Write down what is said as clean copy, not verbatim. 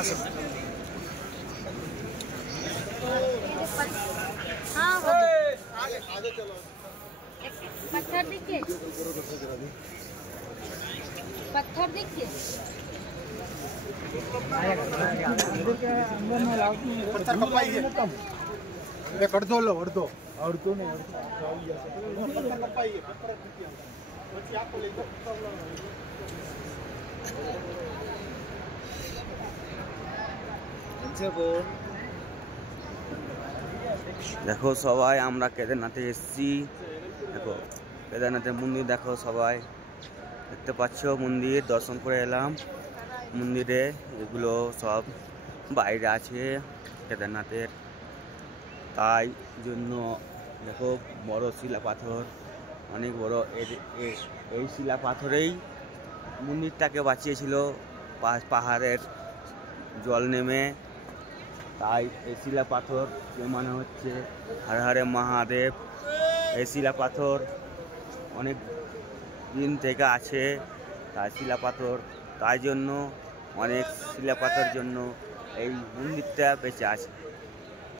हाँ आगे चलो। पत्थर देखिए, पत्थर देखिए। पत्थर कपाई है। कर दो लो, और दो नहीं, पत्थर कपाई है। बच्ची आपको लेकर দেখো সবাই আমরা কেদারনাথে এসেছি। দেখো কেদারনাথের মন্দির দেখো, সবাই দেখতে পাচ্ছ। মন্দির দর্শন করে এলাম। মন্দিরে এগুলো সব বাইরে আছে কেদারনাথের, তাই জন্য দেখো বড় শিলা পাথর, অনেক বড়। এই শিলা পাথরেই মন্দিরটাকে বাঁচিয়েছিল পাহাড়ের জল নেমে। তাই এই শিলা পাথর মানে হচ্ছে হর হরে মহাদেব। এই শিলা পাথর অনেক দিন থেকে আছে, তাই শিলা পাথর, তাই জন্য অনেক শিলা পাথর জন্য এই মন্দিরটা বেঁচে আছে।